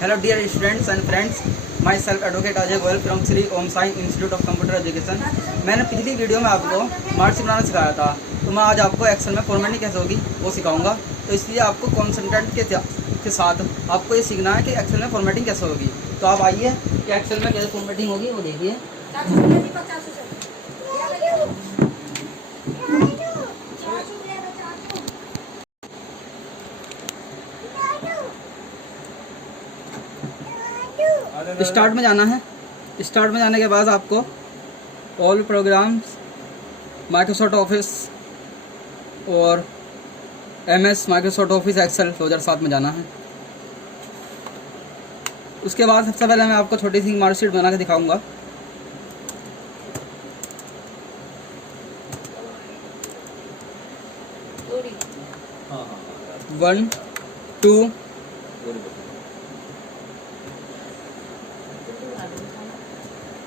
Hello dear students and friends, myself Advocate Ajay Goyal from Sri Om Sai Institute of Computer Education। मैंने पिछली video में आपको marksheet बनाना सिखाया था, तो मैं आज आपको एक्सेल में फॉर्मेटिंग कैसे होगी वो सिखाऊंगा। तो इसलिए आपको कॉन्सेंट्रेट के साथ आपको ये सीखना है कि एक्सेल में फॉर्मेटिंग कैसे होगी। तो आप आइए कि एक्सेल में कैसे फॉर्मेटिंग होगी वो देखिए। स्टार्ट में जाना है। स्टार्ट में जाने के बाद आपको ऑल प्रोग्राम्स, माइक्रोसॉफ्ट ऑफिस और MS माइक्रोसॉफ्ट ऑफिस एक्सेल 2007 में जाना है। उसके बाद सबसे पहले मैं आपको छोटी सी मार्कशीट बना के दिखाऊंगा। One two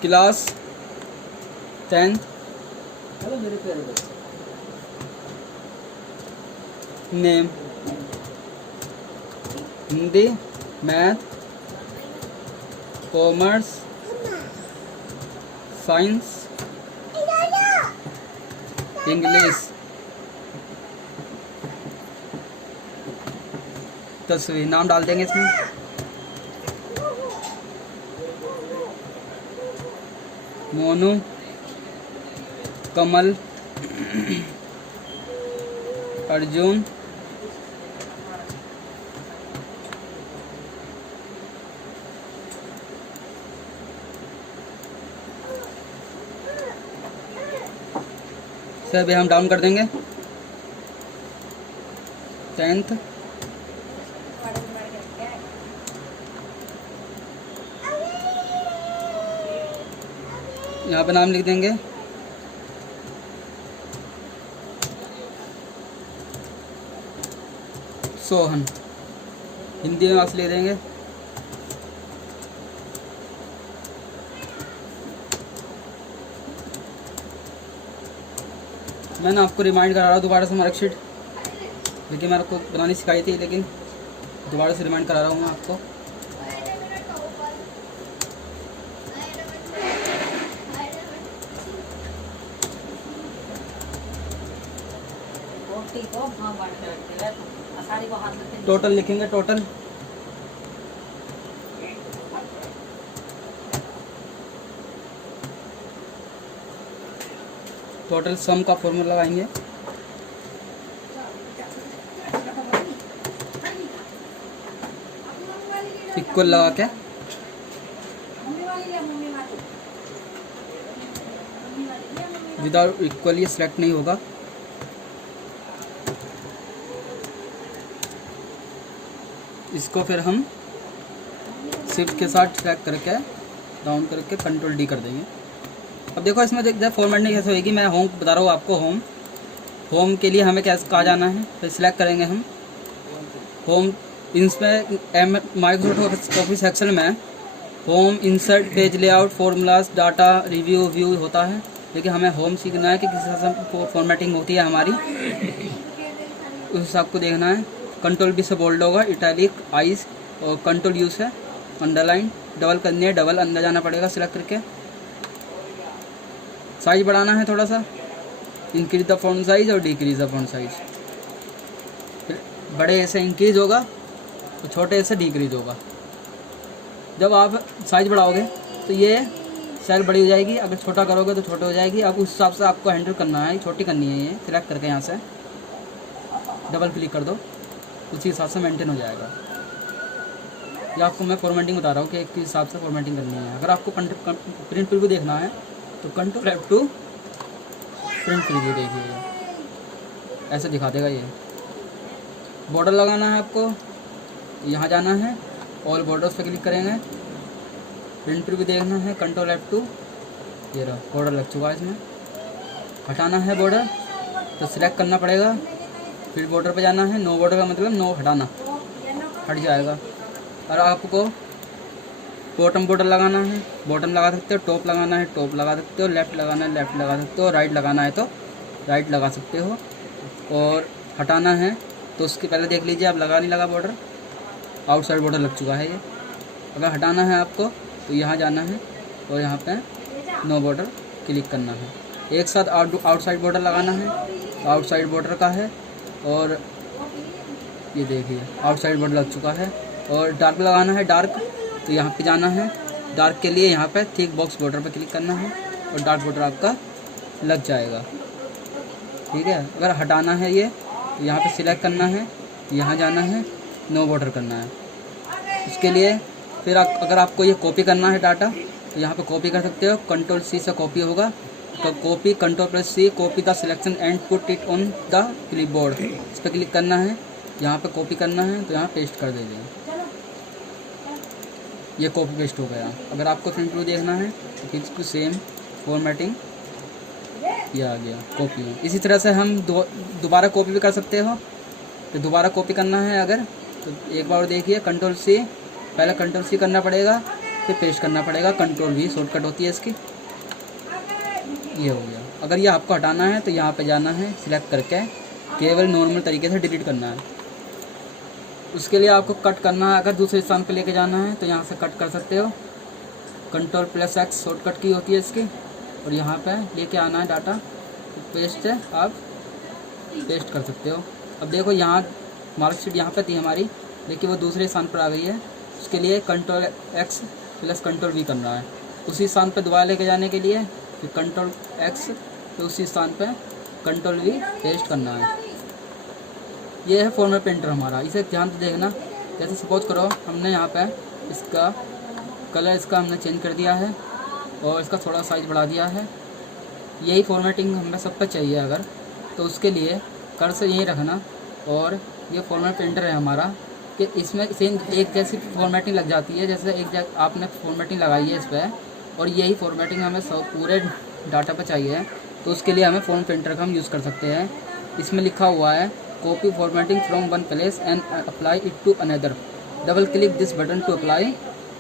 class 10 name Hindi, math, commerce, science, English, तस्वीर नाम डाल देंगे इसमें। मोनू, कमल, अर्जुन, सब हम डाउन कर देंगे। 10th यहाँ पे नाम लिख देंगे। सोहन, हिंदी में मार्क्स लिख देंगे। मैंने आपको रिमाइंड करा रहा हूँ दोबारा से मार्कशीट, लेकिन मैंने आपको बनानी सिखाई थी, लेकिन दोबारा से रिमाइंड करा रहा हूँ मैं आपको। टोटल लिखेंगे। टोटल सम का फॉर्मूला लगाएंगे। इक्वल लगा के विदाउट इक्वल ये सिलेक्ट नहीं होगा। इसको फिर हम शिफ्ट के साथ ट्रैक करके डाउन करके कंट्रोल D कर देंगे। अब देखो इसमें जब फॉर्मेट नहीं कैसे होगी, मैं होम बता रहा हूँ आपको। होम के लिए हमें कैसे कहाँ जाना है, फिर सिलेक्ट करेंगे हम होम। इसमें माइक्रोसॉफ्ट ऑफिस एक्सेल में home, insert, page layout, formulas, data, review, view होता है, लेकिन हमें होम सीखना है कि किस हिसाब से फॉर्मेटिंग होती है हमारी, उस हिसाब को देखना है। कंट्रोल B से बोल्ड होगा, इटैलिक, आइज, और कंट्रोल U से अंडरलाइन। डबल करनी है, डबल अंदर जाना पड़ेगा सिलेक्ट करके। साइज बढ़ाना है थोड़ा सा, इंक्रीज द फॉन्ट साइज और डिक्रीज द फॉन्ट साइज। बड़े से इंक्रीज होगा तो छोटे से डिक्रीज होगा। जब आप साइज बढ़ाओगे तो ये सेल बड़ी हो जाएगी, अगर छोटा करोगे तो छोटा हो जाएगी। अब उस हिसाब से आपको हैंडल करना है, छोटी करनी है। ये सिलेक्ट करके यहाँ से डबल क्लिक कर दो, उसी हिसाब से मेंटेन हो जाएगा। ये आपको मैं फॉर्मेटिंग बता रहा हूँ कि किस हिसाब से फॉर्मेटिंग करनी है। अगर आपको प्रिंट प्रीव्यू देखना है तो कंट्रोल F2 प्रिंट प्रीव्यू देखिए, ऐसे दिखा देगा। ये बॉर्डर लगाना है आपको, यहाँ जाना है, ऑल बॉर्डर्स पे क्लिक करेंगे। प्रिंट प्रीव्यू देखना है, कंट्रोल F2। ये रहा बॉर्डर लग चुका है। इसमें हटाना है बॉर्डर तो सिलेक्ट करना पड़ेगा, फिर बॉर्डर पे जाना है। नो बॉर्डर का मतलब नो हटाना, हट जाएगा। और आपको बॉटम बॉर्डर लगाना है, बॉटम लगा सकते हो। टॉप लगाना है, टॉप लगा सकते हो। लेफ़्ट लगाना है, लेफ़्ट लगा सकते हो। राइट लगाना है तो राइट लगा सकते हो। और हटाना है तो उसके पहले देख लीजिए आप लगा नहीं लगा बॉर्डर, आउटसाइड बॉर्डर लग चुका है ये। अगर हटाना है आपको तो यहाँ जाना है और यहाँ पे नो बॉर्डर क्लिक करना है। एक साथ आउटसाइड बॉर्डर लगाना है, तो आउटसाइड बॉर्डर का है, और ये देखिए आउटसाइड बॉर्डर लग चुका है। और डार्क लगाना है, डार्क, तो यहाँ पे जाना है। डार्क के लिए यहाँ पे थिक बॉक्स बॉर्डर पे क्लिक करना है और डार्क बॉर्डर आपका लग जाएगा। ठीक है। अगर हटाना है ये तो यहाँ पे सिलेक्ट करना है, यहाँ जाना है, नो बॉर्डर करना है। उसके लिए फिर अगर आपको ये कॉपी करना है डाटा तो यहाँ पे कॉपी कर सकते हो, Ctrl+C से कॉपी होगा। तो copy, Ctrl+C, copy the selection and put it on the clipboard, इस पर क्लिक करना है। यहाँ पे कॉपी करना है तो यहाँ पेस्ट कर दीजिए। ये कॉपी पेस्ट हो गया। अगर आपको फ्रंट व्यू देखना है तो फिर इसको सेम फॉर्मेटिंग, ये आ गया कॉपी में। इसी तरह से हम दोबारा कॉपी भी कर सकते हो। तो दोबारा कॉपी करना है अगर तो एक बार देखिए, Ctrl+C, पहले Ctrl+C करना पड़ेगा, फिर पेस्ट करना पड़ेगा, Ctrl+V शॉर्टकट होती है इसकी। ये हो गया। अगर ये आपको हटाना है तो यहाँ पे जाना है, सिलेक्ट करके केवल नॉर्मल तरीके से डिलीट करना है। उसके लिए आपको कट करना है, अगर दूसरे स्थान पे लेके जाना है तो यहाँ से कट कर सकते हो। Ctrl+X शॉर्टकट की होती है इसकी, और यहाँ पे लेके आना है डाटा, तो पेस्ट से आप पेस्ट कर सकते हो। अब देखो यहाँ मार्कशीट यहाँ पे थी हमारी, लेकिन वो दूसरे स्थान पर आ गई है। उसके लिए Ctrl+X + Ctrl+V करना है। उसी स्थान पे दोबारा लेके जाने के लिए फिर Ctrl+X, तो उसी स्थान पे Ctrl+V पेस्ट करना है। ये है फॉर्मेट पेंटर हमारा। इसे ध्यान से देखना। जैसे सपोज करो हमने यहाँ पे इसका कलर इसका हमने चेंज कर दिया है और इसका थोड़ा साइज़ बढ़ा दिया है। यही फॉर्मेटिंग हमें सब पे चाहिए अगर, तो उसके लिए कर्सर यहीं रखना। और ये फॉर्मेट पेंटर है हमारा कि इसमें सेम एक जैसी फॉर्मेटिंग लग जाती है, जैसे एक आपने फॉर्मेटिंग लगाई है इस पर, और यही फॉर्मेटिंग हमें सब पूरे डाटा पर चाहिए। तो उसके लिए हमें फॉर्मेट पेंटर का हम यूज़ कर सकते हैं। इसमें लिखा हुआ है copy formatting from one place and apply it to another, double click this button to apply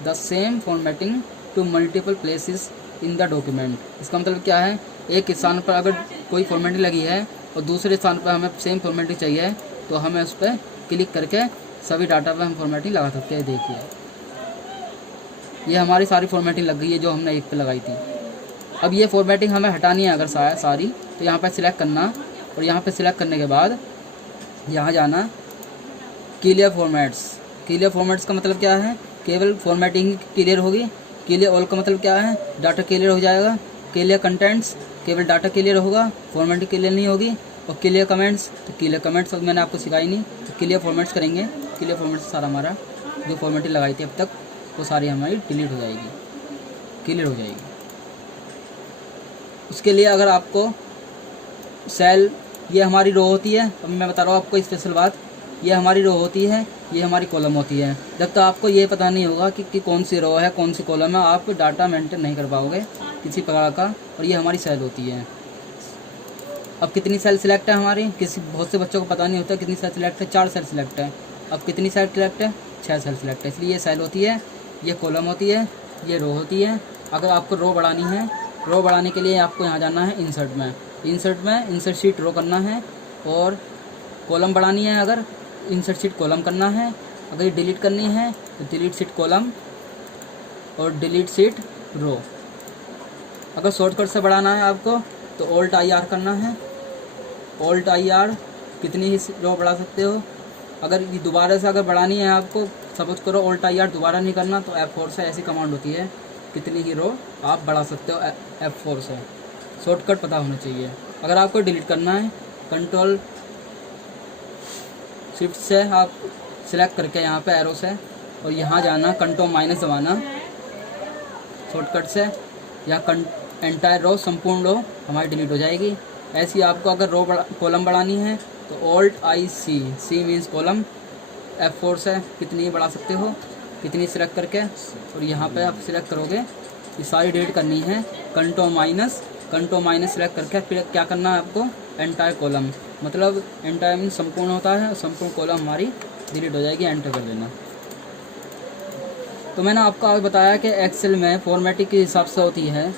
the same formatting to multiple places in the document. इसका मतलब क्या है, एक स्थान पर अगर कोई फॉर्मेटिंग लगी है और दूसरे स्थान पर हमें सेम फॉर्मेटिंग चाहिए तो हमें उस पर क्लिक करके सभी डाटा पर हम फॉर्मेटिंग लगा सकते हैं। देखिए ये हमारी सारी फॉर्मेटिंग लग गई है जो हमने एक पे लगाई थी। अब ये फॉर्मेटिंग हमें हटानी है अगर सारी, तो यहाँ पर सिलेक्ट करना, और यहाँ पर सिलेक्ट करने के बाद यहाँ जाना, क्लियर फॉर्मेट्स। क्लियर फॉर्मेट्स का मतलब क्या है, केवल फॉर्मेटिंग क्लियर होगी। क्लियर ऑल का मतलब क्या है, डाटा क्लियर हो जाएगा। क्लियर कंटेंट्स, केवल डाटा क्लियर होगा, फॉर्मेटिंग क्लियर नहीं होगी। और क्लियर कमेंट्स, तो क्लियर कमेंट्स मैंने आपको सिखाई नहीं, तो क्लियर फॉर्मेट्स करेंगे। क्लियर फॉर्मेट्स सारा हमारा जो फॉर्मेटिंग लगाई थी अब तक वो सारी हमारी डिलीट हो जाएगी, क्लियर हो जाएगी। उसके लिए अगर आपको सेल, ये हमारी रो होती है, अब मैं बता रहा हूँ आपको स्पेशल बात, ये हमारी रो होती है, ये हमारी कॉलम होती है। जब तक आपको ये पता नहीं होगा कि कौन सी रो है कौन सी कॉलम है, आप डाटा मेंटेन नहीं कर पाओगे किसी प्रकार का। और ये हमारी सेल होती है। अब कितनी सेल सिलेक्ट है हमारी, बहुत से बच्चों को पता नहीं होता कितनी सेल सिलेक्ट है, 4 सेल सिलेक्ट है। अब कितनी सेल सिलेक्ट है, 6 सेल सिलेक्ट है। इसलिए ये सेल होती है, ये कॉलम होती है, ये रो होती है। अगर आपको रो बढ़ानी है, रो बढ़ाने के लिए आपको यहाँ जाना है इंसर्ट में, इंसर्ट शीट रो करना है। और कॉलम बढ़ानी है अगर, इंसर्ट शीट कॉलम करना है। अगर ये डिलीट करनी है तो डिलीट शीट कॉलम और डिलीट शीट रो। अगर शॉर्टकट से बढ़ाना है आपको तो Alt+IR करना है। Alt+IR कितनी ही रो बढ़ा सकते हो। अगर ये दोबारा से अगर बढ़ानी है आपको, सपोज करो Alt+IR दोबारा नहीं करना तो F4 से ऐसी कमांड होती है, कितनी ही रो आप बढ़ा सकते हो F4 से। शॉर्टकट पता होना चाहिए। अगर आपको डिलीट करना है, Ctrl Shift से आप सिलेक्ट करके यहाँ पे एरो से, और यहाँ जाना Ctrl- दबाना शॉर्टकट से, या एंटायर रो, संपूर्ण रो हमारी डिलीट हो जाएगी। ऐसी आपको अगर रो कॉलम बढ़ानी है तो Alt+IC, C means column, F4 से कितनी बढ़ा सकते हो, कितनी सिलेक्ट करके, और यहाँ पे आप सिलेक्ट करोगे, ये सारी डिलीट करनी है। Ctrl- सिलेक्ट करके फिर क्या करना है आपको, एंटायर कॉलम, मतलब एंटायर मीन्स संपूर्ण होता है, संपूर्ण कॉलम हमारी डिलीट हो जाएगी। एंटर कर देना। तो मैंने आपको आज बताया कि एक्सेल में फॉर्मेटिंग के हिसाब से होती है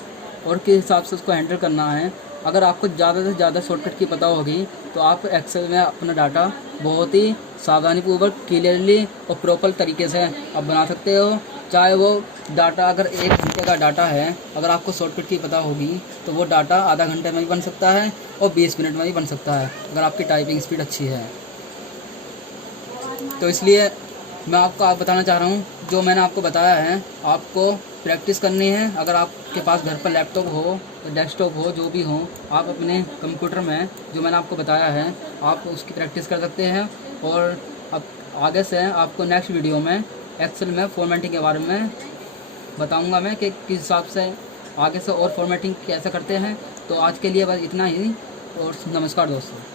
और किस हिसाब से उसको हैंडल करना है। अगर आपको ज़्यादा से ज़्यादा शॉर्टकट की पता होगी तो आप एक्सेल में अपना डाटा बहुत ही सावधानीपूर्वक, क्लियरली और प्रॉपर तरीके से आप बना सकते हो। चाहे वो डाटा अगर 1 घंटे का डाटा है, अगर आपको शॉर्टकट की पता होगी तो वो डाटा आधा घंटे में भी बन सकता है और 20 मिनट में भी बन सकता है, अगर आपकी टाइपिंग स्पीड अच्छी है। तो इसलिए मैं आपको बताना चाह रहा हूँ, जो मैंने आपको बताया है आपको प्रैक्टिस करनी है। अगर आपके पास घर पर लैपटॉप हो, डेस्कटॉप हो, जो भी हो, आप अपने कंप्यूटर में जो मैंने आपको बताया है आप उसकी प्रैक्टिस कर सकते हैं। और अब आगे से आपको नेक्स्ट वीडियो में एक्सेल में फॉर्मेटिंग के बारे में बताऊंगा मैं कि किस हिसाब से आगे से और फॉर्मेटिंग कैसे करते हैं। तो आज के लिए बस इतना ही और नमस्कार दोस्तों।